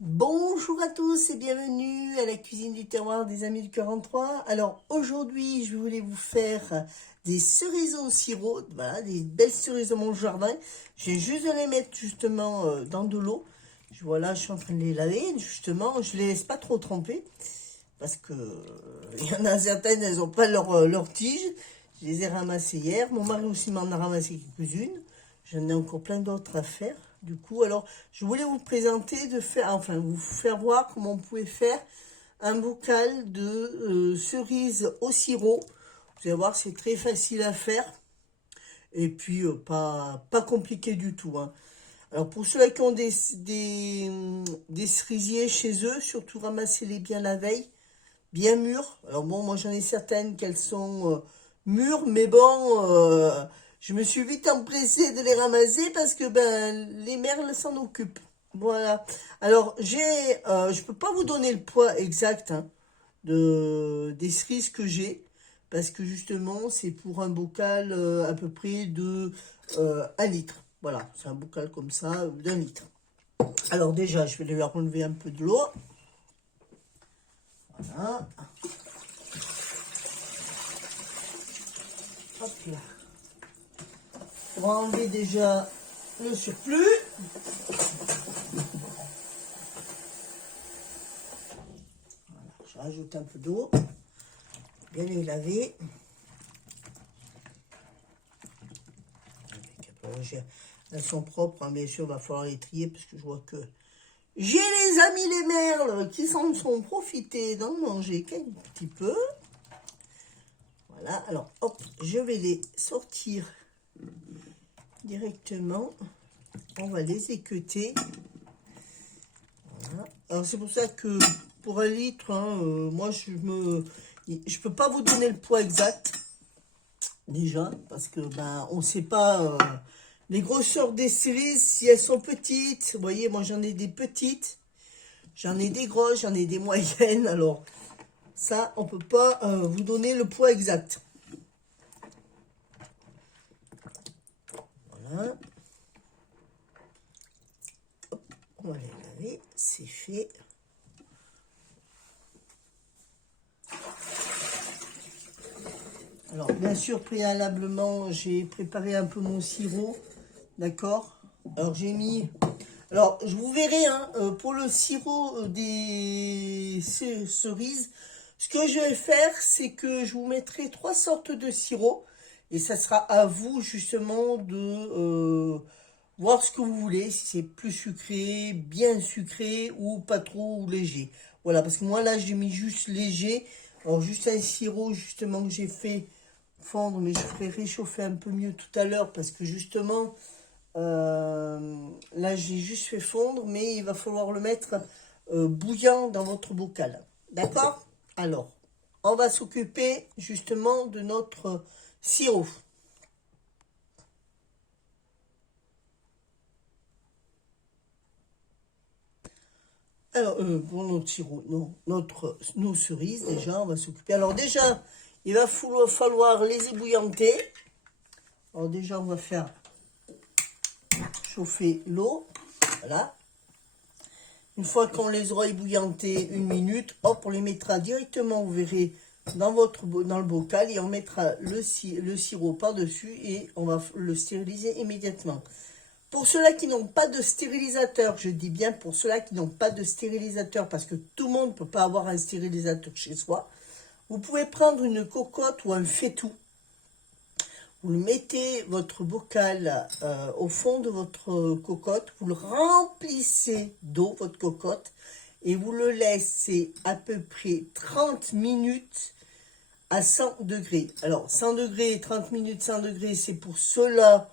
Bonjour à tous et bienvenue à la cuisine du terroir des Amis du 43. Alors aujourd'hui, je voulais vous faire des cerises au sirop, voilà, des belles cerises de mon jardin. J'ai juste de les mettre justement dans de l'eau. Voilà, je suis en train de les laver, justement, je les laisse pas trop tremper parce que il y en a certaines, elles n'ont pas leur tige. Je les ai ramassées hier. Mon mari aussi m'en a ramassé quelques-unes. J'en ai encore plein d'autres à faire. Du coup, alors, je voulais vous présenter, vous faire voir comment on pouvait faire un bocal de cerises au sirop. Vous allez voir, c'est très facile à faire. Et puis, pas compliqué du tout, hein. Alors, pour ceux qui ont des cerisiers chez eux, surtout ramassez-les bien la veille, bien mûres. Alors bon, moi j'en ai certaines qu'elles sont mûres, mais bon, je me suis vite empressée de les ramasser parce que ben les merles s'en occupent. Voilà. Alors je peux pas vous donner le poids exact, hein, des cerises que j'ai parce que justement c'est pour un bocal à peu près de 1 litre. Voilà, c'est un bocal comme ça d'1 litre. Alors déjà, je vais lui enlever un peu de l'eau. Voilà. Hop là. On va enlever déjà le surplus. Voilà, je rajoute un peu d'eau. Bien les laver. Elles sont propres, hein, bien sûr, il va falloir les trier parce que je vois que j'ai les amis les merles qui s'en sont profités d'en manger qu'un petit peu. Voilà, alors hop, je vais les sortir directement. On va les équeuter. Voilà. Alors c'est pour ça que pour 1 litre, hein, moi je peux pas vous donner le poids exact déjà parce que ben on sait pas les grosseurs des cerises si elles sont petites. Vous voyez, moi j'en ai des petites, j'en ai des grosses, j'en ai des moyennes. Alors ça on peut pas vous donner le poids exact. Voilà. Hop, on va les laver, c'est fait. Alors, bien sûr, préalablement, j'ai préparé un peu mon sirop, d'accord? Alors, j'ai mis... Alors, je vous verrai, hein, pour le sirop des cerises, ce que je vais faire, c'est que je vous mettrai 3 sortes de sirop, et ça sera à vous, justement, de voir ce que vous voulez, si c'est plus sucré, bien sucré, ou pas trop, ou léger. Voilà, parce que moi, là, j'ai mis juste léger. Alors, juste un sirop, justement, que j'ai fait fondre, mais je ferai réchauffer un peu mieux tout à l'heure parce que justement là j'ai juste fait fondre, mais il va falloir le mettre bouillant dans votre bocal, d'accord? Alors on va s'occuper justement de notre sirop. Alors pour notre sirop, non, nos cerises déjà on va s'occuper. Alors déjà il va falloir les ébouillanter. Alors déjà on va faire chauffer l'eau. Voilà. Une fois qu'on les aura ébouillantés 1 minute, hop, on les mettra directement, vous verrez, dans le bocal et on mettra le sirop par-dessus et on va le stériliser immédiatement. Pour ceux-là qui n'ont pas de stérilisateur, je dis bien pour ceux-là qui n'ont pas de stérilisateur, parce que tout le monde ne peut pas avoir un stérilisateur chez soi, vous pouvez prendre une cocotte ou un faitout. Vous mettez votre bocal au fond de votre cocotte, vous le remplissez d'eau, votre cocotte, et vous le laissez à peu près 30 minutes à 100 degrés. Alors, 100 degrés, 30 minutes, 100 degrés, c'est pour ceux-là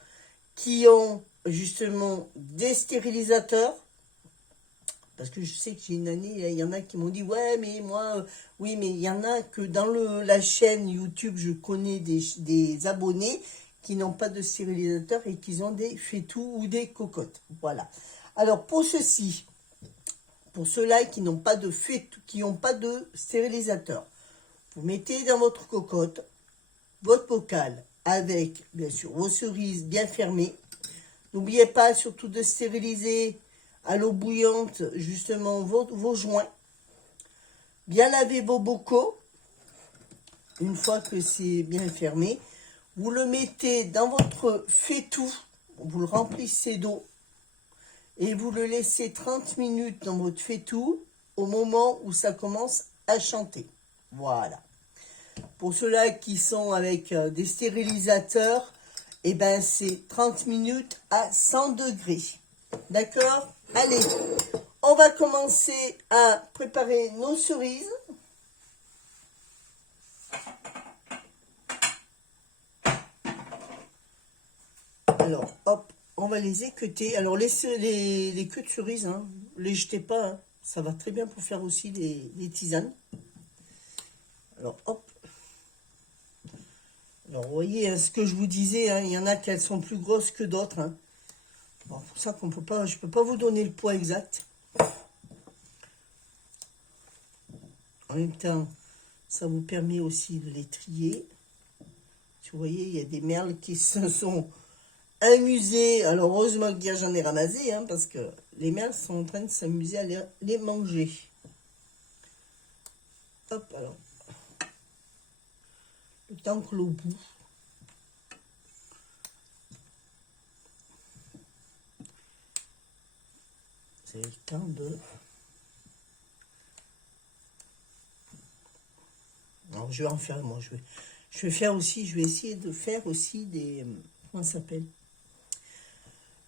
qui ont justement des stérilisateurs. Parce que je sais que j'ai une année, il y en a qui m'ont dit, ouais, mais moi, oui, mais il y en a que dans la chaîne YouTube, je connais des abonnés qui n'ont pas de stérilisateur et qui ont des faitous ou des cocottes. Voilà. Alors, pour ceci, pour ceux-là qui n'ont pas de faitout, qui n'ont pas de stérilisateur, vous mettez dans votre cocotte votre bocal avec, bien sûr, vos cerises bien fermées. N'oubliez pas surtout de stériliser à l'eau bouillante justement vos joints. Bien laver vos bocaux. Une fois que c'est bien fermé, vous le mettez dans votre faitout, vous le remplissez d'eau et vous le laissez 30 minutes dans votre faitout au moment où ça commence à chanter. Voilà. Pour ceux-là qui sont avec des stérilisateurs, eh ben c'est 30 minutes à 100 degrés. D'accord? Allez, on va commencer à préparer nos cerises. Alors, hop, on va les équeuter. Alors, les queues de cerises, hein, les jetez pas. Hein, ça va très bien pour faire aussi les tisanes. Alors, hop. Alors, vous voyez, hein, ce que je vous disais, hein, il y en a qui sont plus grosses que d'autres. Hein. Bon, pour ça qu'on peut pas, je peux pas vous donner le poids exact. En même temps, ça vous permet aussi de les trier. Vous voyez, il y a des merles qui se sont amusés. Alors, heureusement que j'en ai ramassé, hein, parce que les merles sont en train de s'amuser à les manger. Hop, alors. Le temps que l'eau bout. C'est le temps de... Alors, je vais en faire, moi, je vais faire aussi, je vais essayer de faire aussi des... Comment ça s'appelle?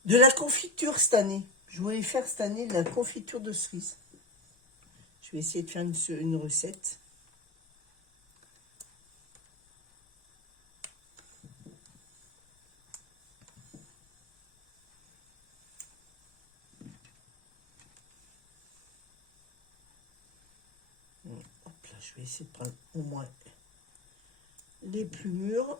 De la confiture cette année. Je voulais faire cette année de la confiture de cerise. Je vais essayer de faire une recette. Hop là, je vais essayer de prendre au moins les plus mûrs.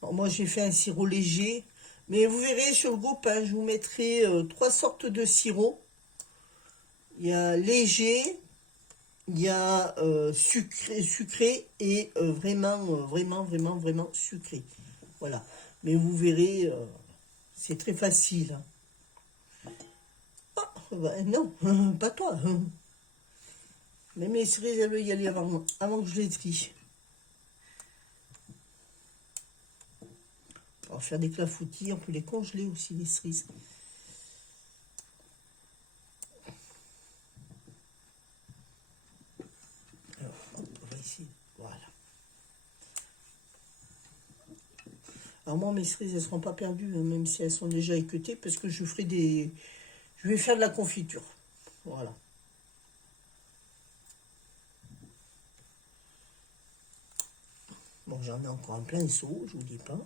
Bon, moi, j'ai fait un sirop léger. Mais vous verrez sur le groupe, hein, je vous mettrai 3 sortes de sirop. Il y a léger, il y a sucré et vraiment sucré. Voilà. Mais vous verrez, c'est très facile. Hein. Oh, bah, non, pas toi. Mais mes cerises, elles veulent y aller avant que je les trie. On va faire des clafoutis, on peut les congeler aussi, les cerises. Alors, hop, on va essayer. Voilà. Alors moi, mes cerises, elles ne seront pas perdues, hein, même si elles sont déjà équeutées, parce que je vais faire de la confiture. Voilà. Bon, j'en ai encore un plein seau, je vous dis pas.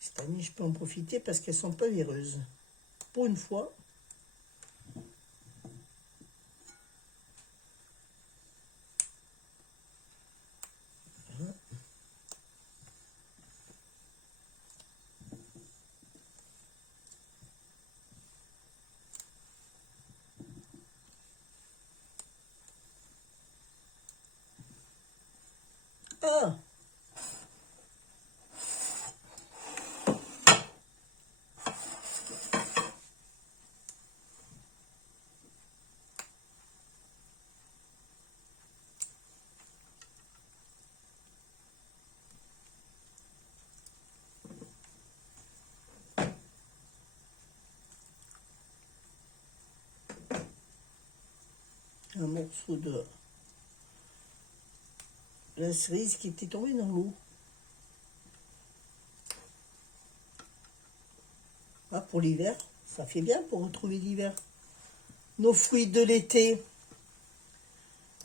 Cette année, je peux en profiter parce qu'elles sont pas véreuses. Pour une fois. Voilà. Ah! Un morceau de la cerise qui était tombée dans l'eau. Ah, pour l'hiver, ça fait bien pour retrouver l'hiver. Nos fruits de l'été.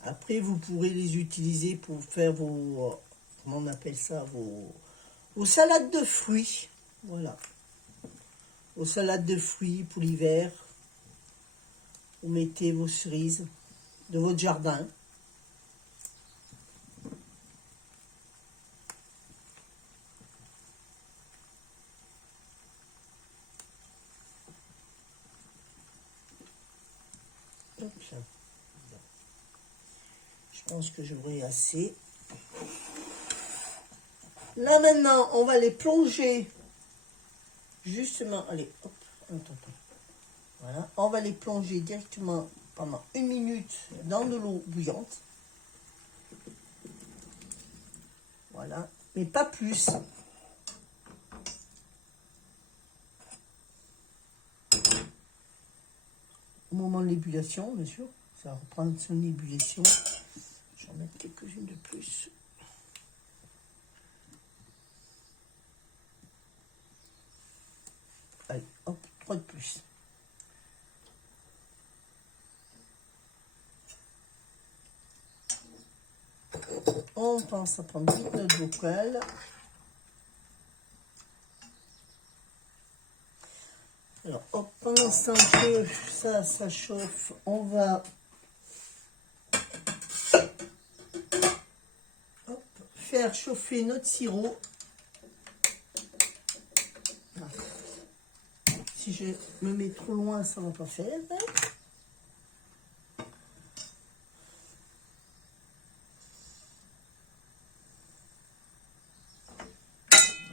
Après, vous pourrez les utiliser pour faire vos, comment on appelle ça, vos salades de fruits. Voilà. Vos salades de fruits pour l'hiver. Vous mettez vos cerises de votre jardin. Hop là. Je Je pense que j'aurai assez. Là, maintenant, on va les plonger. Justement, allez, hop, attends. Voilà, on va les plonger directement pendant 1 minute dans de l'eau bouillante. Voilà, mais pas plus. Au moment de l'ébullition, bien sûr, ça va reprendre son ébullition. Je vais en mettre quelques-unes de plus. Allez, hop, 3 de plus. On pense à prendre vite notre bocal. Alors, hop, pendant ce temps que ça chauffe, on va faire chauffer notre sirop. Si je me mets trop loin, ça ne va pas faire.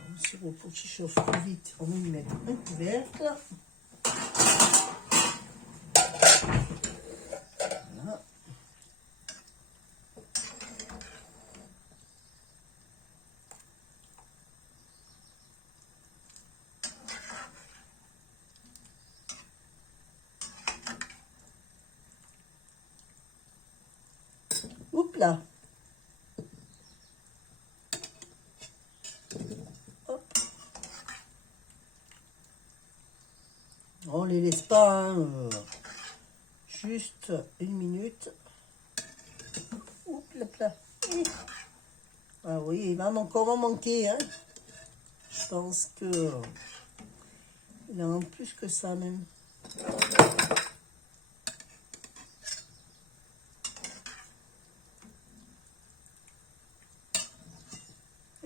Le sirop, pour qu'il chauffe plus vite, on va y mettre un couvercle. Voilà. Oups là. Hop. On les laisse pas, hein, juste 1 minute. Oups là. Ah oui, il va encore en manquer, hein. Je pense que il en a plus que ça même.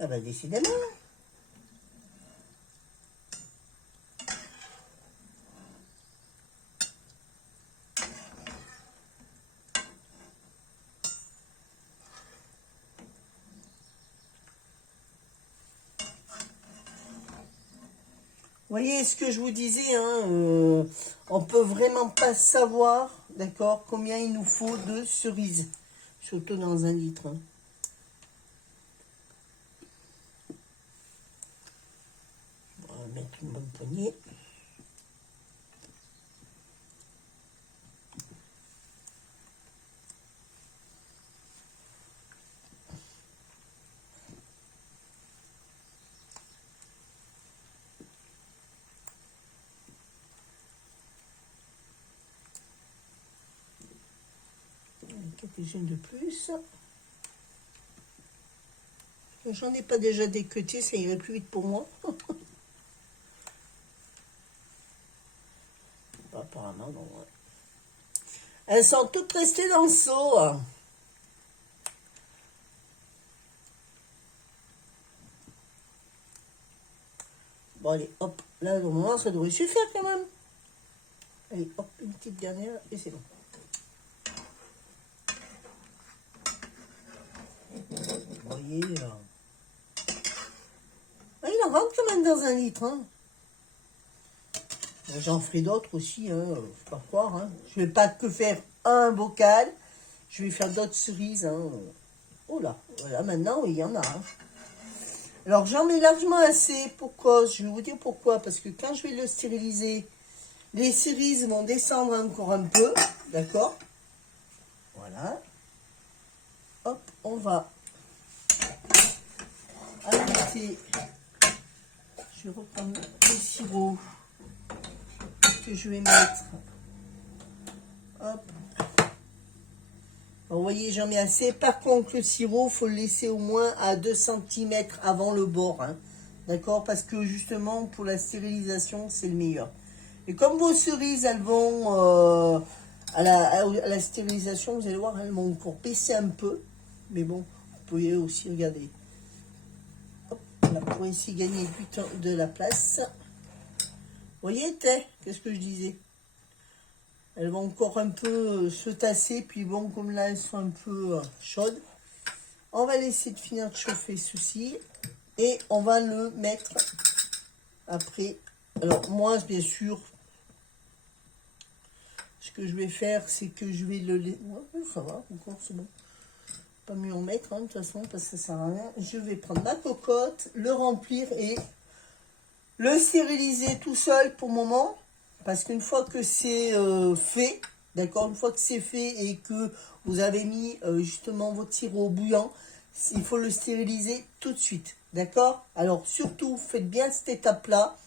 Ah bah décidément. Vous voyez ce que je vous disais, hein, on peut vraiment pas savoir, d'accord, combien il nous faut de cerises, surtout dans 1 litre. Hein. On va mettre une bonne poignée. Quelques-unes de plus. J'en ai pas déjà déqueuté, ça irait plus vite pour moi. Apparemment, non. Ouais. Elles sont toutes restées dans le seau. Bon, allez, hop. Là, au moment, ça devrait suffire quand même. Allez, hop, une petite dernière et c'est bon. Vous voyez, là. Ah, il en rentre quand même dans 1 litre. Hein. J'en ferai d'autres aussi, hein, faut pas croire. Hein. Je vais pas que faire un bocal. Je vais faire d'autres cerises. Hein. Oh là, voilà, maintenant, il y en a. Hein. Alors, j'en mets largement assez. Pourquoi? Je vais vous dire pourquoi. Parce que quand je vais le stériliser, les cerises vont descendre encore un peu. D'accord? Voilà. Hop, on va ajouter. Je vais reprendre le sirop que je vais mettre. Hop. Vous voyez, j'en mets assez. Par contre, le sirop, il faut le laisser au moins à 2 cm avant le bord. Hein. D'accord? Parce que justement, pour la stérilisation, c'est le meilleur. Et comme vos cerises, elles vont à la stérilisation, vous allez voir, elles vont encore baisser un peu. Mais bon, vous pouvez aussi regarder. Hop, là, pour essayer de gagner du temps, de la place. Vous voyez, qu'est-ce que je disais? Elles vont encore un peu se tasser. Puis bon, comme là, elles sont un peu chaudes. On va laisser de finir de chauffer ceci. Et on va le mettre après. Alors moi, bien sûr, ce que je vais faire, c'est que je vais le laisser. Ouais, ça va, encore, c'est bon. Pas mieux en mettre, hein, de toute façon, parce que ça sert à rien. Je vais prendre ma cocotte, le remplir et le stériliser tout seul pour le moment. Parce qu'une fois que c'est fait, d'accord, une fois que c'est fait et que vous avez mis justement votre sirop bouillant, il faut le stériliser tout de suite, d'accord. Alors surtout, faites bien cette étape-là.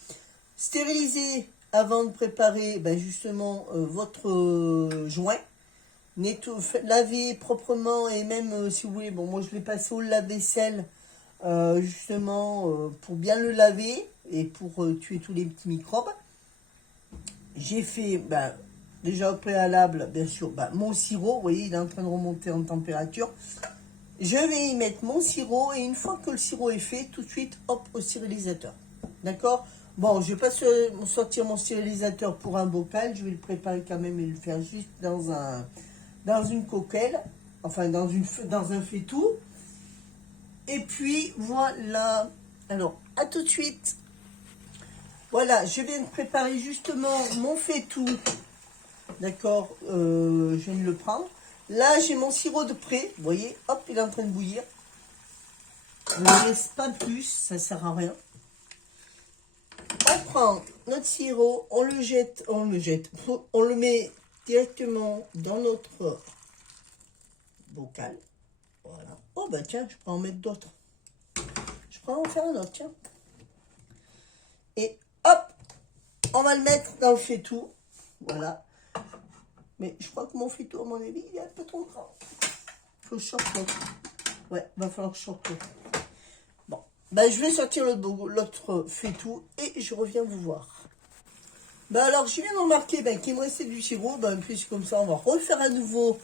Stérilisez avant de préparer justement votre joint. Lavez proprement et même si vous voulez, bon moi je l'ai passé au lave-vaisselle justement pour bien le laver et pour tuer tous les petits microbes. J'ai fait déjà au préalable bien sûr mon sirop, vous voyez il est en train de remonter en température. Je vais y mettre mon sirop et une fois que le sirop est fait, tout de suite hop au stérilisateur, d'accord. Bon, je vais pas sortir mon stérilisateur pour un bocal, je vais le préparer quand même et le faire juste dans une coquelle, enfin dans un faitout. Et puis voilà. Alors, à tout de suite. Voilà, je viens de préparer justement mon faitout. D'accord, je viens de le prendre. Là, j'ai mon sirop de prêt. Vous voyez, hop, il est en train de bouillir. On ne laisse pas plus, ça sert à rien. On prend notre sirop, on le jette, on le met directement dans notre bocal. Voilà. Oh bah tiens, je peux en mettre d'autres. Je peux en faire un autre, tiens. Et hop, on va le mettre dans le faitout. Voilà. Mais je crois que mon faitout, à mon avis, il est un peu trop grand. Faut que je sorte l'autre. Ouais, va falloir que je sorte l'autre. Bon, je vais sortir l'autre faitout et je reviens vous voir. Alors, je viens de remarquer qu'il me restait du sirop. Puis comme ça, on va refaire à nouveau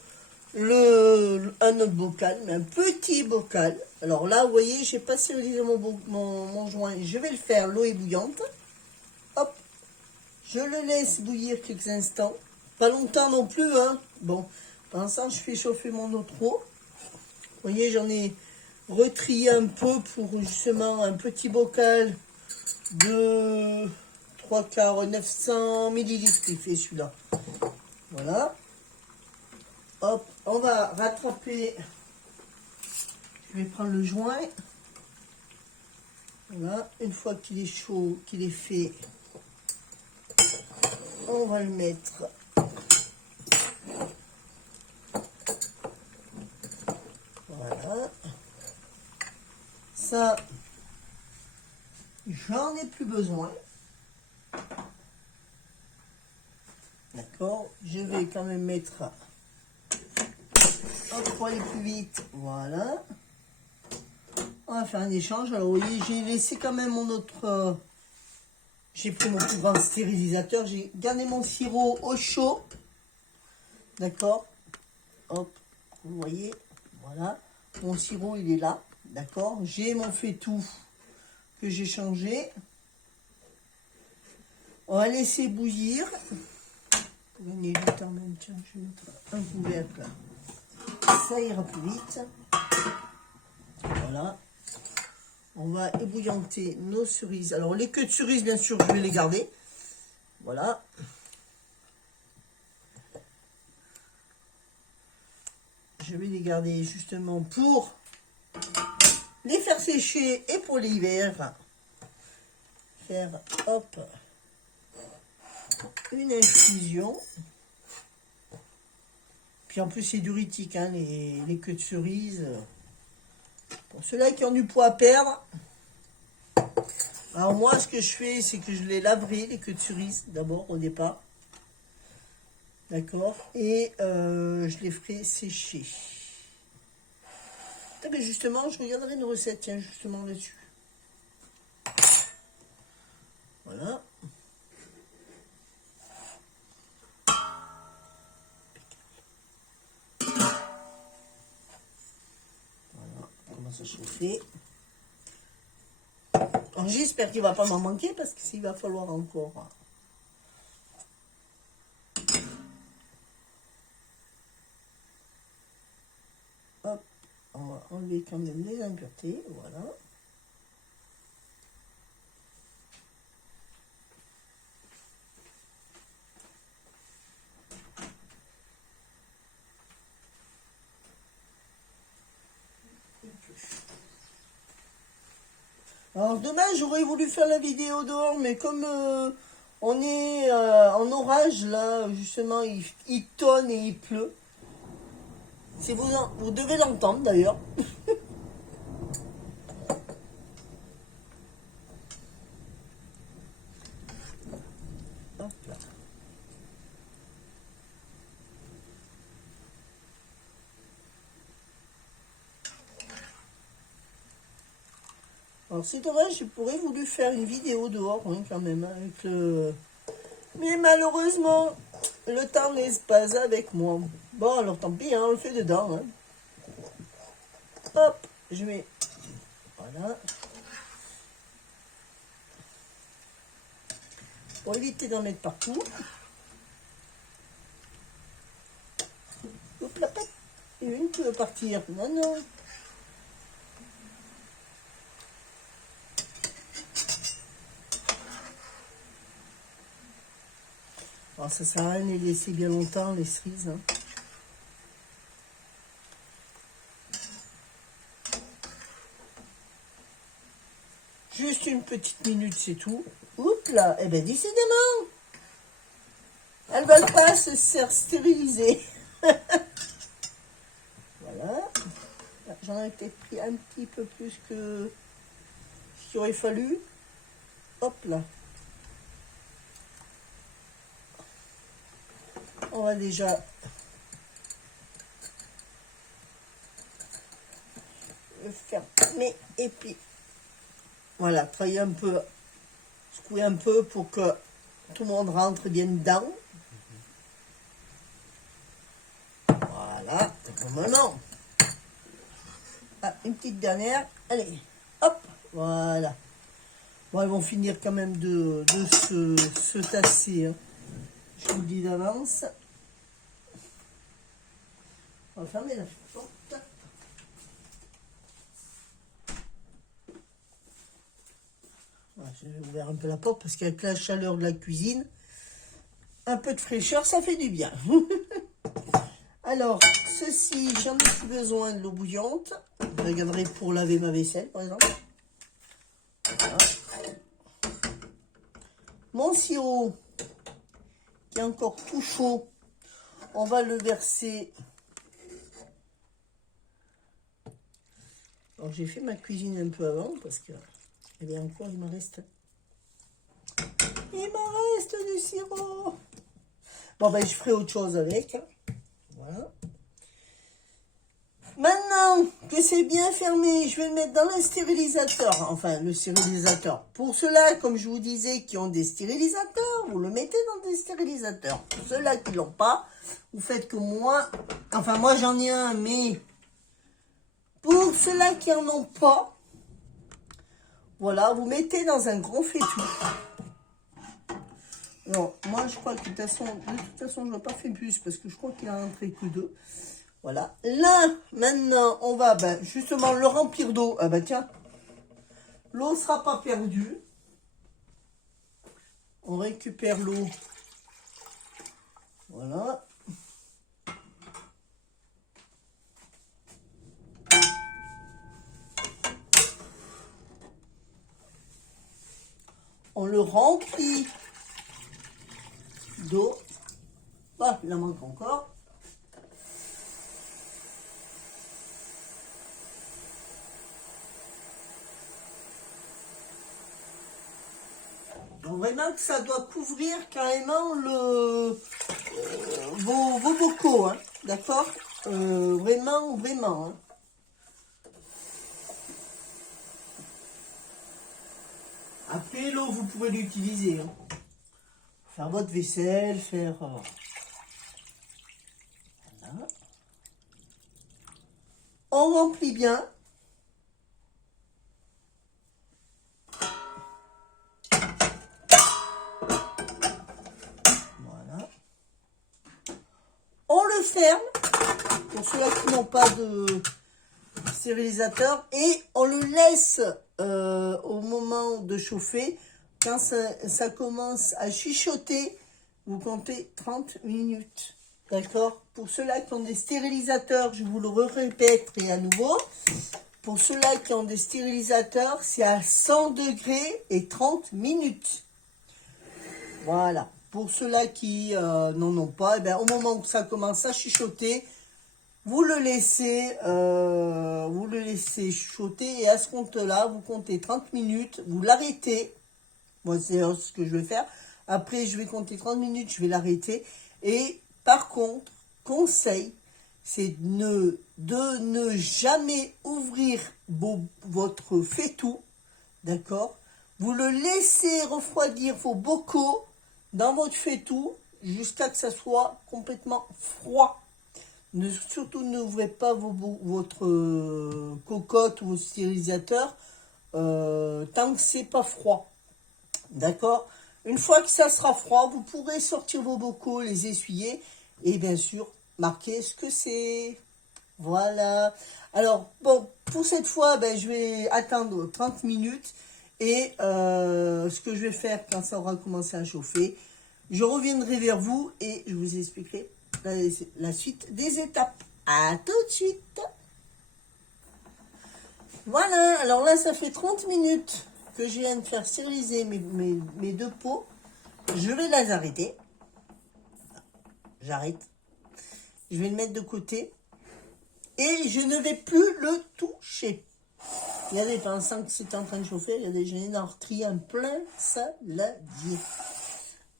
un autre bocal, mais un petit bocal. Alors là, vous voyez, j'ai pas stérilisé mon joint. Je vais le faire, l'eau est bouillante. Hop, je le laisse bouillir quelques instants. Pas longtemps non plus, hein. Bon, pendant ça, je fais chauffer mon eau trop. Vous voyez, j'en ai retrié un peu pour justement un petit bocal de 3/4, 900 millilitres qui fait celui-là. Voilà. Hop, on va rattraper. Je vais prendre le joint. Voilà, une fois qu'il est chaud, qu'il est fait, on va le mettre. Voilà. Ça, j'en ai plus besoin. D'accord, je vais quand même mettre. Hop, pour aller plus vite. Voilà. On va faire un échange. Alors, vous voyez, j'ai laissé quand même mon autre. J'ai pris mon plus grand stérilisateur. J'ai gardé mon sirop au chaud. D'accord. Hop, vous voyez. Voilà. Mon sirop, il est là. D'accord. J'ai mon faitout que j'ai changé. On va laisser bouillir. Pour gagner du temps même, tiens, je vais mettre un couvercle. Ça ira plus vite. Voilà. On va ébouillanter nos cerises. Alors, les queues de cerises, bien sûr, je vais les garder. Voilà. Je vais les garder justement pour les faire sécher et pour l'hiver. Faire, hop, une infusion. Puis en plus, c'est diurétique, hein, les queues de cerises. Pour ceux-là qui ont du poids à perdre, alors moi, ce que je fais, c'est que je les laverai, les queues de cerises, d'abord, au départ. D'accord. Et je les ferai sécher. Mais justement, je regarderai une recette, tiens, justement là-dessus. Voilà. Voilà, on commence à chauffer. J'espère qu'il ne va pas m'en manquer parce qu'il va falloir encore. quand même les impuretés, voilà. Alors demain j'aurais voulu faire la vidéo dehors, mais comme on est en orage là, justement il tonne et il pleut. Si vous devez l'entendre d'ailleurs. Hop là. Alors c'est dommage, je pourrais voulu faire une vidéo dehors hein, quand même avec le... Mais malheureusement, le temps n'est pas avec moi. Bon alors tant pis, hein, on le fait dedans. Hein. Hop, je mets... Voilà. Pour éviter d'en mettre partout. Hop là, et une qui veut partir. Non, non. Alors ça sert à rien de les laisser bien longtemps, les cerises. Hein. Juste une petite minute, c'est tout. Oups là, eh bien décidément, elles ne veulent pas se stériliser. Voilà. J'en ai peut-être pris un petit peu plus que ce qu'il aurait fallu. Hop là. On va déjà le fermer et puis voilà, travailler un peu, secouer un peu pour que tout le monde rentre bien dedans. Voilà, maintenant. Ah, une petite dernière, allez, hop, voilà. Bon, ils vont finir quand même de se tasser, hein. Je vous le dis d'avance. On va fermer la porte. J'ai ouvert un peu la porte parce qu'avec la chaleur de la cuisine, un peu de fraîcheur, ça fait du bien. Alors, ceci, j'en ai plus besoin de l'eau bouillante. Je regarderai pour laver ma vaisselle, par exemple. Voilà. Mon sirop, qui est encore tout chaud, on va le verser. Alors, j'ai fait ma cuisine un peu avant parce que, eh bien, encore, il me reste du sirop. Bon, ben, je ferai autre chose avec. Voilà. Maintenant que c'est bien fermé, je vais le mettre dans le stérilisateur. Enfin, le stérilisateur. Pour ceux-là, comme je vous disais, qui ont des stérilisateurs, vous le mettez dans des stérilisateurs. Pour ceux-là qui ne l'ont pas, vous faites comme moi. Enfin, moi, j'en ai un, mais pour ceux-là qui n'en ont pas, voilà, vous mettez dans un grand fétu. Alors, moi, je crois que de toute façon, je n'ai pas fait plus parce que je crois qu'il a rentré que 2. Voilà. Là, maintenant, on va justement le remplir d'eau. Ah bah tiens, l'eau ne sera pas perdue. On récupère l'eau. Voilà. On le remplit d'eau. Ah, il en manque encore. Donc vraiment que ça doit couvrir carrément vos bocaux, hein, d'accord, vraiment, vraiment. Hein. Après, l'eau, vous pouvez l'utiliser. Hein. Faire votre vaisselle, faire... Voilà. On remplit bien. Voilà. On le ferme. Pour ceux-là qui n'ont pas de stérilisateur et on le laisse au moment de chauffer. Quand ça commence à chuchoter, vous comptez 30 minutes. D'accord? Pour ceux-là qui ont des stérilisateurs, je vous le répète et à nouveau. Pour ceux-là qui ont des stérilisateurs, c'est à 100 degrés et 30 minutes. Voilà. Pour ceux-là qui n'en ont pas, eh bien, au moment où ça commence à chuchoter, vous le laissez chuchoter et à ce compte-là, vous comptez 30 minutes, vous l'arrêtez. Moi, c'est ce que je vais faire. Après, je vais compter 30 minutes, je vais l'arrêter. Et par contre, conseil, c'est de ne jamais ouvrir votre faitout, d'accord? Vous le laissez refroidir vos bocaux dans votre faitout jusqu'à que ça soit complètement froid. Surtout n'ouvrez pas votre cocotte ou votre stérilisateur tant que c'est pas froid. D'accord? Une fois que ça sera froid, vous pourrez sortir vos bocaux, les essuyer et bien sûr marquer ce que c'est. Voilà. Alors, bon, pour cette fois, ben, je vais attendre 30 minutes et ce que je vais faire quand ça aura commencé à chauffer, je reviendrai vers vous et je vous expliquerai la suite des étapes. À tout de suite. Voilà, alors là, ça fait 30 minutes que je viens de faire stériliser mes deux pots. Je vais les arrêter. J'arrête. Je vais le mettre de côté. Et je ne vais plus le toucher. Regardez, pensant que c'est en train de chauffer, regardez, j'ai une arterie en plein saladier.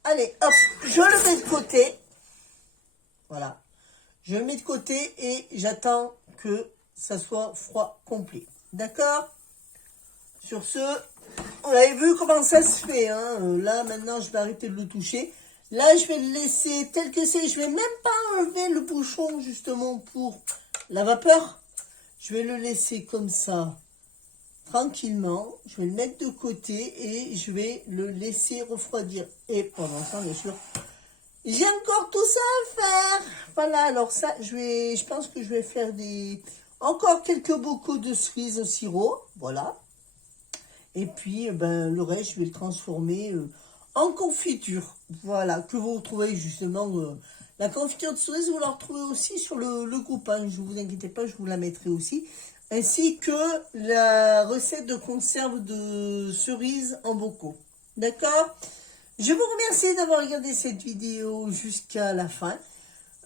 Allez, hop, je le mets de côté. Voilà. Je le mets de côté et j'attends que ça soit froid complet. D'accord? Sur ce, vous avez vu comment ça se fait. Hein. Là, maintenant, je vais arrêter de le toucher. Là, je vais le laisser tel que c'est. Je vais même pas enlever le bouchon, justement, pour la vapeur. Je vais le laisser comme ça, tranquillement. Je vais le mettre de côté et je vais le laisser refroidir. Et pendant ça, bien sûr, j'ai encore tout ça à faire. Voilà, alors ça, je pense que je vais faire encore quelques bocaux de cerises au sirop. Voilà. Et puis, ben, le reste, je vais le transformer en confiture. Voilà, que vous retrouvez justement. La confiture de cerise, vous la retrouvez aussi sur le groupe. Hein. Ne vous inquiétez pas, je vous la mettrai aussi. Ainsi que la recette de conserve de cerises en bocaux. D'accord? Je vous remercie d'avoir regardé cette vidéo jusqu'à la fin.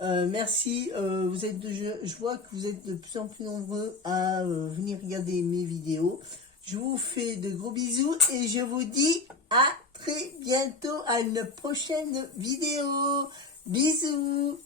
Merci. Je vois que vous êtes de plus en plus nombreux à venir regarder mes vidéos. Je vous fais de gros bisous et je vous dis à très bientôt à une prochaine vidéo. Bisous.